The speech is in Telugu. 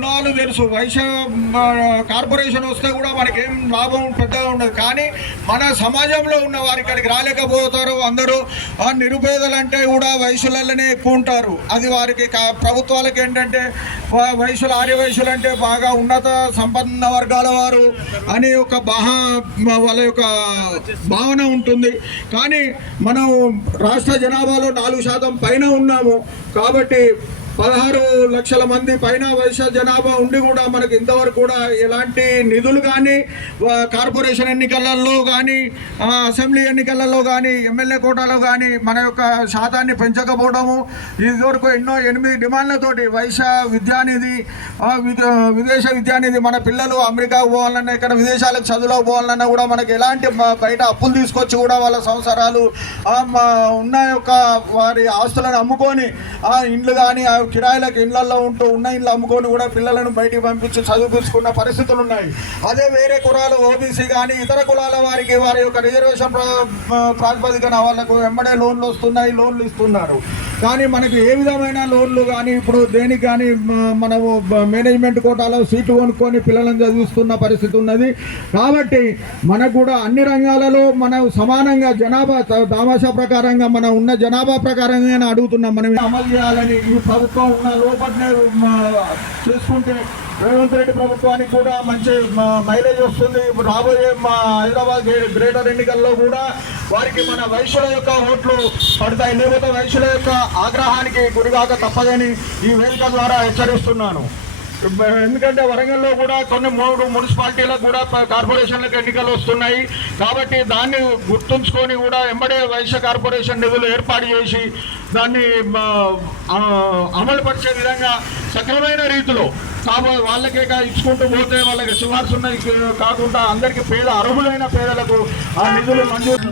ఉన్నవాళ్ళు తెలుసు. వైశ్య కార్పొరేషన్ వస్తే కూడా మనకేం లాభం పెద్దగా ఉండదు. కానీ మన సమాజంలో ఉన్న వారి ఇక్కడికి రాలేకపోతారు. అందరూ నిరుపేదలంటే కూడా వైశ్యులలోనే ఎక్కువ ఉంటారు. అది వారికి ప్రభుత్వాలకు ఏంటంటే వైశ్యులు ఆర్య వైశ్యులు అంటే బాగా ఉన్నత సంపన్న వర్గాల వారు అని ఒక వాళ్ళ యొక్క భావన ఉంటుంది. కానీ మనం రాష్ట్ర జనాభాలో 4% పైన ఉన్నాము. కాబట్టి 16 లక్షల మంది పైన వైశ్య జనాభా ఉండి కూడా మనకి ఇంతవరకు కూడా ఎలాంటి నిధులు కానీ కార్పొరేషన్ ఎన్నికలలో కానీ అసెంబ్లీ ఎన్నికలలో కానీ ఎమ్మెల్యే కోటాలో కానీ మన యొక్క శాతాన్ని పెంచకపోవడము. ఇదివరకు 8 డిమాండ్లతోటి వైశ్య విద్యానిధి విదేశ విద్యానిధి మన పిల్లలు అమెరికా పోవాలన్నా ఇక్కడ విదేశాలకు చదువులో పోవాలన్నా కూడా మనకి ఎలాంటి బయట అప్పులు తీసుకొచ్చి కూడా వాళ్ళ సంవత్సరాలు ఉన్న యొక్క వారి ఆస్తులను అమ్ముకొని ఇండ్లు కానీ కిరాయిలకు ఇళ్లలో ఉంటూ ఉన్న ఇళ్ళు అమ్ముకొని కూడా పిల్లలను బయటికి పంపించి చదివించుకున్న పరిస్థితులు ఉన్నాయి. అదే వేరే కులాలు ఓబీసీ కానీ ఇతర కులాల వారికి వారి యొక్క రిజర్వేషన్ ప్రాతిపదికన వాళ్ళకు వెంబడే లోన్లు వస్తున్నాయి, లోన్లు ఇస్తున్నారు. కానీ మనకు ఏ విధమైన లోన్లు కానీ ఇప్పుడు దేనికి కానీ మనము మేనేజ్మెంట్ కోటాలో సీట్లు కొనుక్కొని పిల్లలను చదివిస్తున్న పరిస్థితి ఉన్నది. కాబట్టి మనకు కూడా అన్ని రంగాలలో మనం సమానంగా జనాభా దామాషా ప్రకారంగా మనం ఉన్న జనాభా ప్రకారంగా అడుగుతున్నాం. మనం అమలు చేయాలని ఈ ప్రభుత్వం ఉన్న లోపలనే చూసుకుంటే రేవంత్ రెడ్డి ప్రభుత్వానికి కూడా మంచి మైలేజ్ వస్తుంది. రాబోయే హైదరాబాద్ గ్రేటర్ ఎన్నికల్లో కూడా వారికి మన వైశ్యుల యొక్క ఓట్లు పడతాయి. లేకపోతే వైశ్యుల యొక్క ఆగ్రహానికి గురిగాక తప్పదని ఈ వేదిక ద్వారా హెచ్చరిస్తున్నాను. ఎందుకంటే వరంగల్లో కూడా కొన్ని 3 మున్సిపాలిటీలకు కూడా కార్పొరేషన్లకు ఎన్నికలు వస్తున్నాయి. కాబట్టి దాన్ని గుర్తుంచుకొని కూడా వెంబడే వైశ్య కార్పొరేషన్ నిధులు ఏర్పాటు చేసి దాన్ని అమలుపరిచే విధంగా సకలమైన రీతిలో వాళ్ళకే ఇచ్చుకుంటూ పోతే వాళ్ళకి సిఫార్సు ఉన్నది కాకుండా అందరికీ అర్హులైన పేదలకు ఆ నిధులు మంజూరు